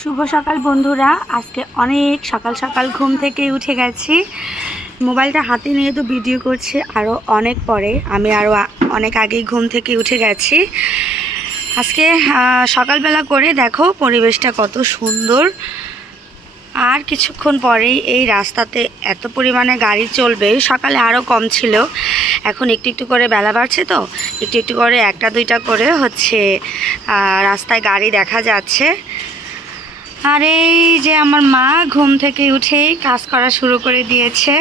শুভ সকাল বন্ধুরা। আজকে অনেক সকাল সকাল ঘুম থেকে উঠে গেছি। মোবাইলটা হাতে নিয়ে তো ভিডিও করছি আরও অনেক পরে, আমি আরও অনেক আগেই ঘুম থেকে উঠে গেছি। আজকে সকালবেলা করে দেখো পরিবেশটা কত সুন্দর। আর কিছুক্ষণ পরেই এই রাস্তাতে এত পরিমাণে গাড়ি চলবে। সকালে আরও কম ছিল, এখন একটু একটু করে বেলা বাড়ছে তো একটু একটু করে একটা দুইটা করে রাস্তায় গাড়ি দেখা যাচ্ছে। আর এই যে আমার মা ঘুম থেকে উঠেই কাজ করা শুরু করে দিয়েছে,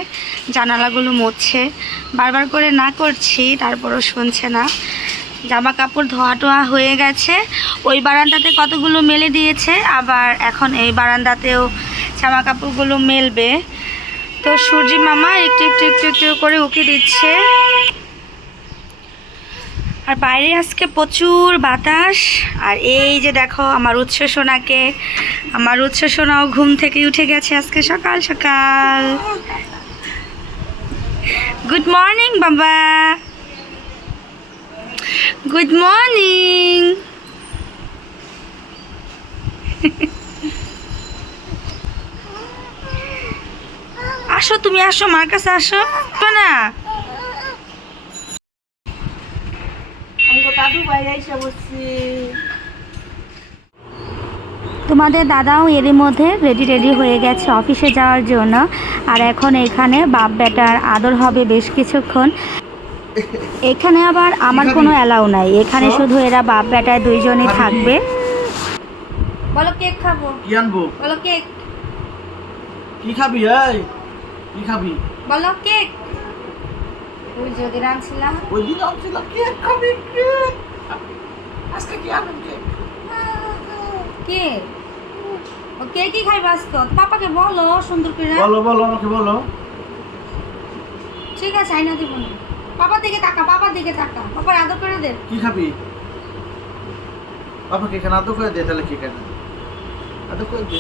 জানালাগুলো মুছছে। বারবার করে না করছি, তারপরও শুনছে না। জামা কাপড় ধোয়া টোয়া হয়ে গেছে, ওই বারান্দাতে কতগুলো মেলে দিয়েছে, আবার এখন এই বারান্দাতেও জামা কাপড়গুলো মেলবে। তো সূর্যি মামা একটু একটু একটু একটু করে উকি দিচ্ছে। আর বাইরে আজকে প্রচুর বাতাস। আর এই যে দেখো আমার উৎস সোনাও ঘুম থেকে উঠে গেছে আজকে সকাল সকাল। গুড মর্নিং বাবা, গুড মর্নিং। আসো তুমি, আসো মার কাছে আসো না। তোমাদের দাদাও এরই মধ্যে রেডি হয়ে গেছে অফিসে যাওয়ার জন্য। আর এখন এখানে বাপ বেটার আদর হবে বেশ কিছুক্ষণ। এখানে আবার আমার কোনো অ্যালাউ নাই, এখানে শুধু এরা বাপ বেটায় দুইজনই থাকবে। বলো কেক খাবো। কি আনবো? বলো কেক। কি খাবি? এই কি খাবি? বলো কেক। ওই যদি রাঁধছিলাম, ওই দিন আনছিলাম কেক খাবি, কেক। আজকে কি আনবো? কেক। কে ও কে কি খাইবে আজকে? পাপাকে বলো সুন্দর করে। বলো বলো, আমাকে বলো। ঠিক আছে, আইনা দিব না। পাপার দিকে তাকা, পাপার দিকে তাকা, পাপার আদর করে দে। কি খাবি? পাপাকে এখানে আদর করে দে, তাহলে কি খাবি? আদর করে দে।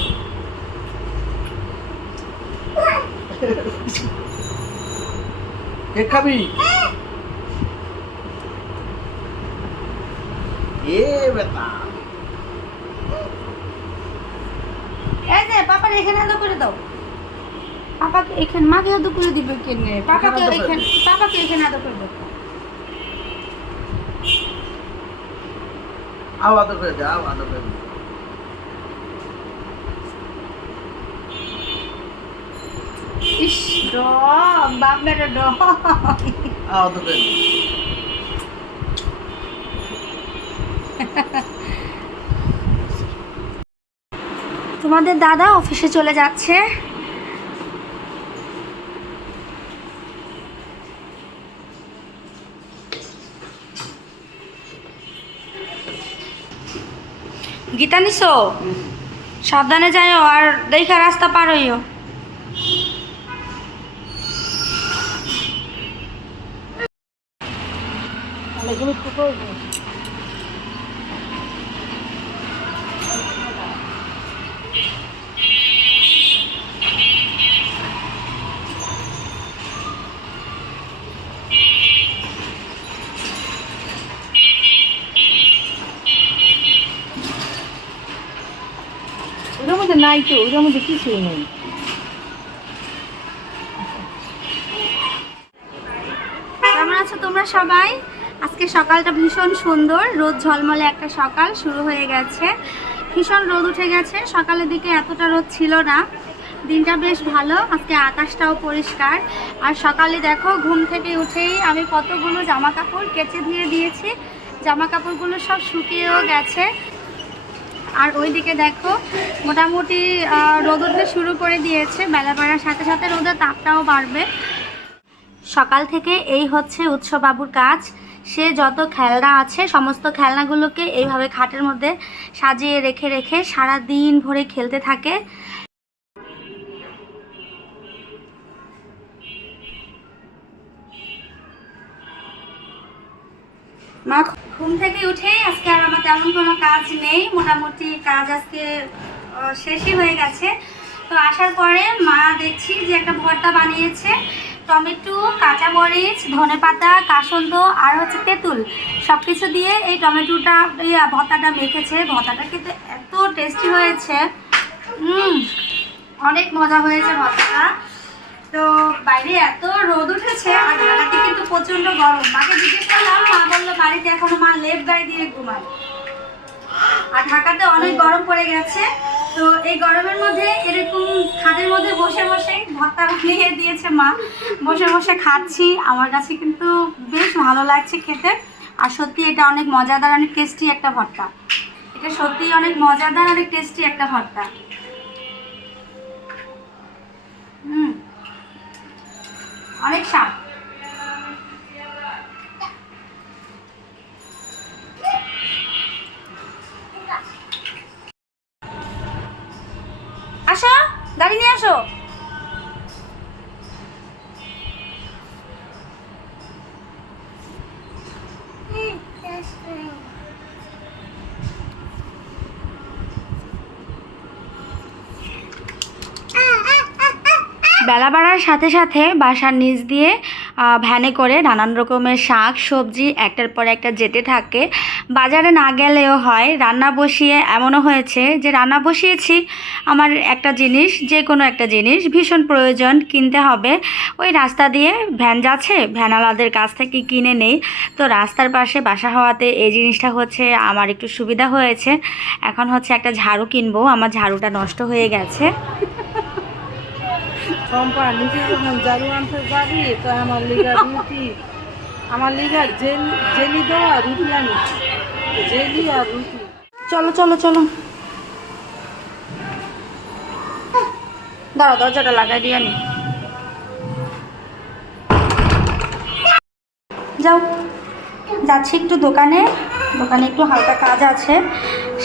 কেক খাবি? এ বেটা, এই যে পাপার এখানে আদর করে দাও। পাপাকে এখানে, মাকে আদর করে দিবে কেনে? পাপাকে এখানে আদর করে দাও। আও আদর করে দে, আও আদর করে দে। ইস বাপ বেটা আও আদর করে দে। তোমাদের দাদা অফিসে চলে যাচ্ছে। গীতা নিছো? সাবধানে যাইও, আর দেখা রাস্তা পার হইও। ওটার মধ্যে নাই তো, ওটার মধ্যে কিছুই নেই। কেমন আছো তোমরা সবাই? আজকে সকালটা ভীষণ সুন্দর, রোদ ঝলমলে একটা সকাল শুরু হয়ে গেছে। ভীষণ রোদ উঠে গেছে, সকালের দিকে এতটা রোদ ছিল না। দিনটা বেশ ভালো, আজকে আকাশটাও পরিষ্কার। আর সকালে দেখো ঘুম থেকে উঠেই আমি কতগুলো জামা কাপড় কেচে দিয়ে দিয়েছি। জামা কাপড়গুলো সব শুকিয়েও গেছে। আর ওইদিকে দেখো মোটামুটি রোদ উঠতে শুরু করে দিয়েছে। বেলা বাড়ার সাথে সাথে রোদের তাপটাও বাড়বে। সকাল থেকে এই হচ্ছে উৎসবাবুর কাজ। সে যত খেলনা আছে সমস্ত খেলনাগুলোকে এইভাবে খাটের মধ্যে সাজিয়ে রেখে রেখে সারা দিন ভরে খেলতে থাকে। মা ঘুম থেকে উঠে আজকে আর আমার তেমন কোনো কাজ নেই, মোটামুটি কাজ আজকে শেষই হয়ে গেছে। তো আসার পরে মা দেখছি যে একটা ভর্তা বানিয়েছে, টমেটো, কাঁচামরিচ, ধনেপাতা, কাসন্দ আর হচ্ছে তেঁতুল সব কিছু দিয়ে এই টমেটোটা ভর্তাটা মেখেছে। ভর্তাটা কিন্তু এত টেস্টি হয়েছে, অনেক মজা হয়েছে ভর্তাটা। তো বাইরে এত রোদ উঠেছে আর ঢাকাতে কিন্তু প্রচণ্ড গরম। মাকে জিজ্ঞেস করলাম, মা বললো বাড়িতে এখনো মা লেপ গায়ে দিয়ে ঘুমায়, আর ঢাকাতে অনেক গরম পড়ে গেছে। তো এই গরমের মধ্যে এরকম খাটের মধ্যে বসে বসে ভর্তা বানিয়ে দিয়েছে মা, বসে বসে খাচ্ছি। আমার কাছে কিন্তু বেশ ভালো লাগছে খেতে। আর সত্যি এটা অনেক মজাদার, অনেক টেস্টি একটা ভর্তা। এটা সত্যি অনেক মজাদার, অনেক টেস্টি একটা ভর্তা। অনেক স্বাদ। আসো, গাড়ি নিয়ে আসো। বেলা বাড়ার সাথে সাথে বাসার নিচ দিয়ে ভ্যানে করে নানান রকমের শাক সবজি একটার পর একটা যেতে থাকে। বাজারে না গেলেও হয়। রান্না বসিয়ে এমনও হয়েছে যে রান্না বসিয়েছি, আমার একটা জিনিস, যে কোনো একটা জিনিস ভীষণ প্রয়োজন, কিনতে হবে। ওই রাস্তা দিয়ে ভ্যান যাচ্ছে, ভ্যানওয়ালাদের কাছ থেকে কিনে নেই। তো রাস্তার পাশে বাসা হওয়াতে এই জিনিসটা হচ্ছে আমার একটু সুবিধা হয়েছে। এখন হচ্ছে একটা ঝাড়ু কিনবো, আমার ঝাড়ুটা নষ্ট হয়ে গেছে। চম্পা নিজে যখন ঝাড়ু আনতে যাবি তো আমার লিগা রুটি, আমার লিগা জেলি দেওয়া রুটি আনি, জেলি আর রুটি। চলো চলো চলো, দাঁড়াও দরজাটা লাগাই দিয়ে নি। যাও, যাচ্ছি একটু দোকানে একটু হালকা কাজ আছে,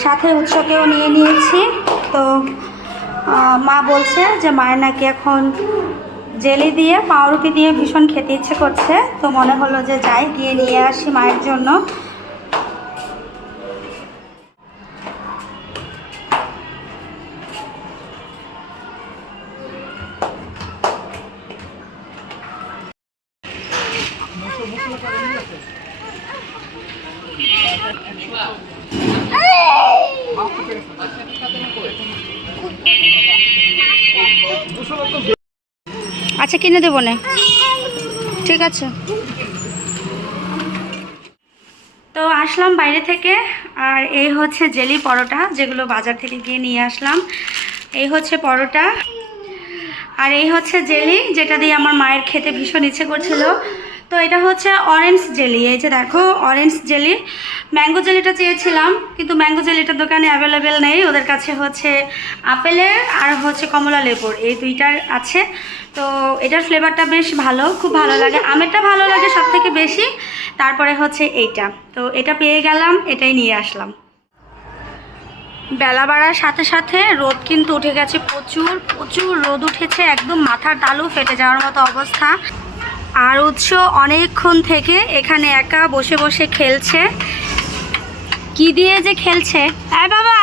সাথে উৎসকেও নিয়ে নিয়েছি। তো মা বলছে যে মায়ের নাকি এখন জেলি দিয়ে পাউরুটি দিয়ে ভীষণ খেতে ইচ্ছে করছে। তো মনে হলো যে যাই, গিয়ে নিয়ে আসি মায়ের জন্য। আচ্ছা, কিনে দেবো না, ঠিক আছে। তো আসলাম বাইরে থেকে, আর এই হচ্ছে জেলি পরোটা, যেগুলো বাজার থেকে গিয়ে নিয়ে আসলাম। এই হচ্ছে পরোটা, আর এই হচ্ছে জেলি, যেটা দিয়ে আমার মায়ের খেতে ভীষণ ইচ্ছে করছিল। তো এটা হচ্ছে অরেঞ্জ জেলি। এই যে দেখো, অরেঞ্জ জেলি। ম্যাঙ্গো জেলিটা চেয়েছিলাম, কিন্তু ম্যাঙ্গো জেলিটা দোকানে অ্যাভেলেবেল নেই। ওদের কাছে হচ্ছে আপেলের আর হচ্ছে কমলা লেবুর, এই দুইটার আছে। তো এটার ফ্লেভারটা বেশ ভালো, খুব ভালো লাগে। আমেরটা ভালো লাগে সব থেকে বেশি, তারপরে হচ্ছে এইটা। তো এটা পেয়ে গেলাম, এটাই নিয়ে আসলাম। বেলা বাড়ার সাথে সাথে রোদ কিন্তু উঠে গেছে, প্রচুর প্রচুর রোদ উঠেছে, একদম মাথার তালু ফেটে যাওয়ার মতো অবস্থা। আর উৎস অনেকক্ষণ থেকে এখানে একা বসে বসে খেলছে। কি দিয়ে যে খেলছে! আয় বাবা,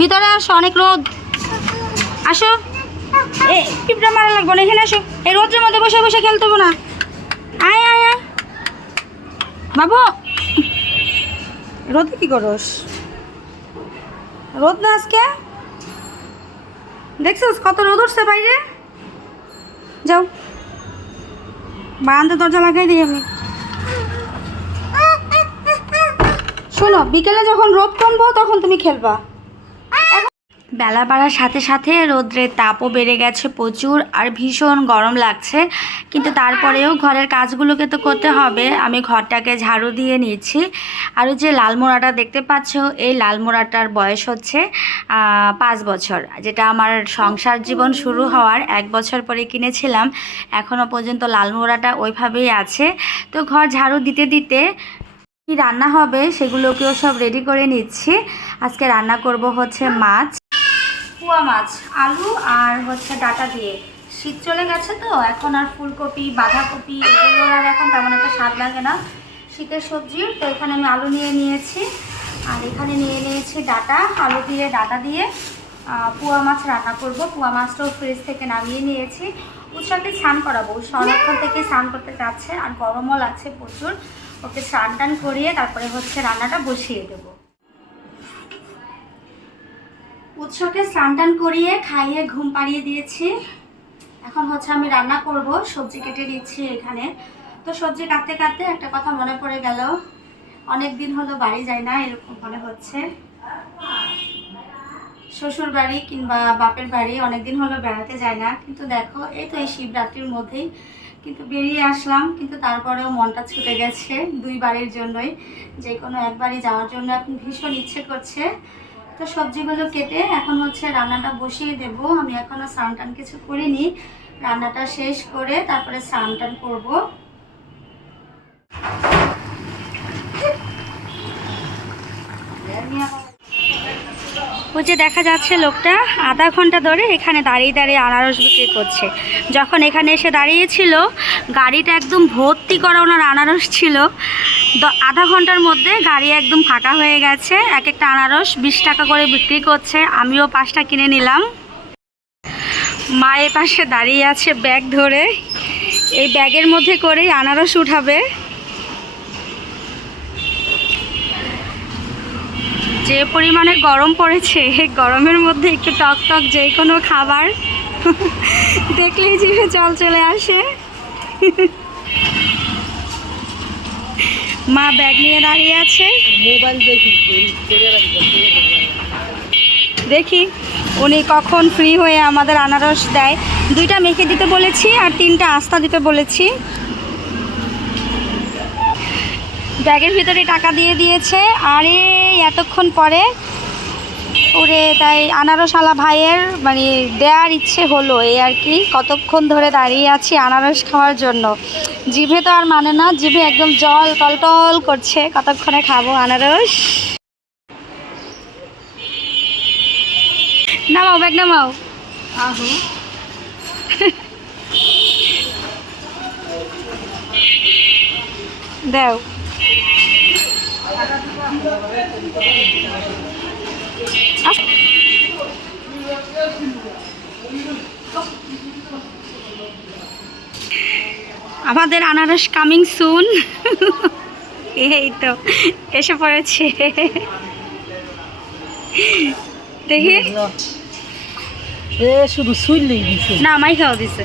ভিতরে আসো, অনেক রোদ, আসো। এই টিপটা মারা লাগবো না, এখানে আসো। এই রোদের মধ্যে বসে বসে খেলতে হবে না। আয় আয় আয় বাবু, রোদে কি করস? রোদ না আজকে, দেখছিস কত রোদ উঠছে বাইরে। যাও, বারান্দা দরজা লাগাই দিই আমি। শোনো, বিকেলে যখন রোদ কমবো তখন তুমি খেলবা। বেলা বাড়ার সাথে সাথে রোদ্রের তাপও বেড়ে গেছে প্রচুর, আর ভীষণ গরম লাগছে। কিন্তু তারপরেও ঘরের কাজগুলোকে তো করতে হবে। আমি ঘরটাকে ঝাড়ু দিয়ে নিচ্ছি। আর ওই যে লাল মোড়াটা দেখতে পাচ্ছ, এই লাল মোড়াটার বয়স হচ্ছে 5 বছর, যেটা আমার সংসার জীবন শুরু হওয়ার 1 বছর পরে কিনেছিলাম। এখনও পর্যন্ত লাল মোড়াটা ওইভাবেই আছে। তো ঘর ঝাড়ু দিতে দিতে কি রান্না হবে সেগুলোকেও সব রেডি করে নিচ্ছি। আজকে রান্না করব হচ্ছে মাছ, পোয়া মাছ, আলু আর হচ্ছে ডাঁটা দিয়ে। শীত চলে গেছে তো এখন আর ফুলকপি বাঁধাকপি এগুলোর আর এখন তেমন একটা স্বাদ লাগে না শীতের সবজি। তো এখানে আমি আলু নিয়ে নিয়েছি, আর এখানে নিয়ে নিয়েছি ডাঁটা, আলু দিয়ে ডাঁটা দিয়ে পোয়া মাছ রান্না করব। পোয়া মাছটাও ফ্রিজ থেকে নামিয়ে নিয়েছি। উৎসাহকে স্নান করাবো, সংরক্ষণ থেকে স্নান করতে যাচ্ছে আর গরমও লাগছে প্রচুর। ওকে স্নান টান করিয়ে তারপরে হচ্ছে রান্নাটা বসিয়ে দেব। উৎসকে স্নান টান করিয়ে খাইয়ে ঘুম পাড়িয়ে দিয়েছি। এখন হচ্ছে আমি রান্না করব, সবজি কেটে দিচ্ছি এখানে। তো সবজি কাটতে কাটতে একটা কথা মনে পড়ে গেল, অনেক দিন হলো বাড়ি যাই না, এরকম মনে হচ্ছে। শ্বশুর বাড়ি কিংবা বাপের বাড়ি অনেকদিন হলো বেড়াতে যায় না। কিন্তু দেখো এই তো এই শিবরাত্রির মধ্যেই কিন্তু বেরিয়ে আসলাম, কিন্তু তারপরেও মনটা ছুটে গেছে 2 বারের জন্যই। যে কোনো একবারই যাওয়ার জন্য এখন ভীষণ ইচ্ছে করছে। তো সবজিগুলো কেটে এখন হচ্ছে রান্নাটা বসিয়ে দেব। আমি এখনও স্নান টান কিছু করিনি, রান্নাটা শেষ করে তারপরে স্নান টান করবো। ওই যে দেখা যাচ্ছে লোকটা আধা ঘন্টা ধরে এখানে দাঁড়িয়ে দাঁড়িয়ে আনারস বিক্রি করছে। যখন এখানে এসে দাঁড়িয়েছিল গাড়িটা একদম ভর্তি করা ওনার আনারস ছিল। আধা ঘন্টার মধ্যে গাড়ি একদম ফাঁকা হয়ে গেছে। এক একটা আনারস 20 টাকা করে বিক্রি করছে। আমিও 5টা কিনে নিলাম। মায়ের পাশে দাঁড়িয়ে আছে ব্যাগ ধরে, এই ব্যাগের মধ্যে করেই আনারস উঠাবে। যে পরিমাণে গরম পড়েছে, গরমের মধ্যে একটু টক টক যে কোনো খাবার দেখলেই জিভে জল চলে আসে। মা ব্যাগ নিয়ে দাঁড়িয়ে আছে। মোবাইল দেখি উনি কখন ফ্রি হয়ে আমাদের আনারস দেয়। 2টা মেখে দিতে বলেছি আর 3টা আস্তা দিতে বলেছি। ব্যাগের ভিতরে টাকা দিয়ে দিয়েছে। আরে এতক্ষণ পরে ওরে তাই আনারসওয়ালা ভাইয়ের মানে দেওয়ার ইচ্ছে হলো, এই আর কি। কতক্ষণ ধরে দাঁড়িয়ে আছি আনারস খাওয়ার জন্য, জিভে তো আর মানে না, জিভে একদম জল টলটল করছে। কতক্ষণে খাবো আনারস। নামাও ব্যাগ নামাও। আহো দাও। আমাদের আনারস কামিং সুন। এই তো এসে পড়েছে। দেখি এ শুধু শুইলেই দিছে না, মাই খাওয়া দিছে।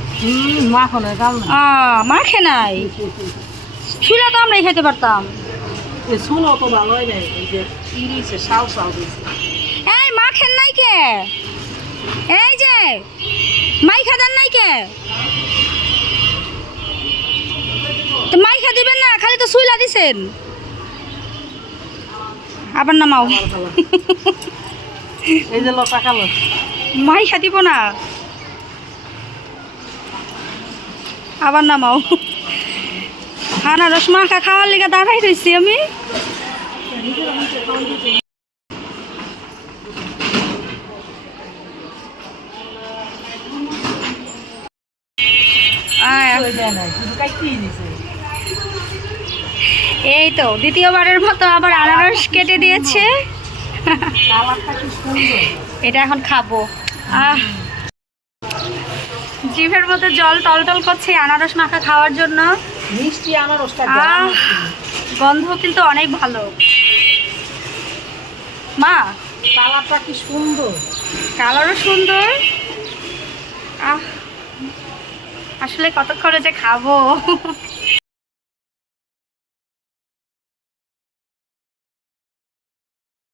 মাখনে গাল না মাখে নাই, ছুলে তো আমরাই খেতে পারতাম। এ শুনো তো ভালোই নাই, এই যে ইরিছে শাল শাল দিছে। এই মাখেন নাই কে? এই যে মাই খাদান নাই কে? তো মাই খা দিবেন না, খালি তো সুইলা দিছেন। আবার নামাও। এই যে লতা কালো মাই খা দিব না, আবার নামাও। আনারস মাখা খাওয়ার লিগে দাঁড়াই রয়েছি আমি। এই তো দ্বিতীয়বারের মতো আবার আনারস কেটে দিয়েছে। এটা এখন খাবো। জিভের মধ্যে জল টলটল করছে আনারস মাখা খাওয়ার জন্য। মিষ্টি আনারসটা গন্ধ কিন্তু অনেক ভালো। মা কালারটা কি সুন্দর, কালারও সুন্দর। আসলে কতক্ষণে যে খাবো।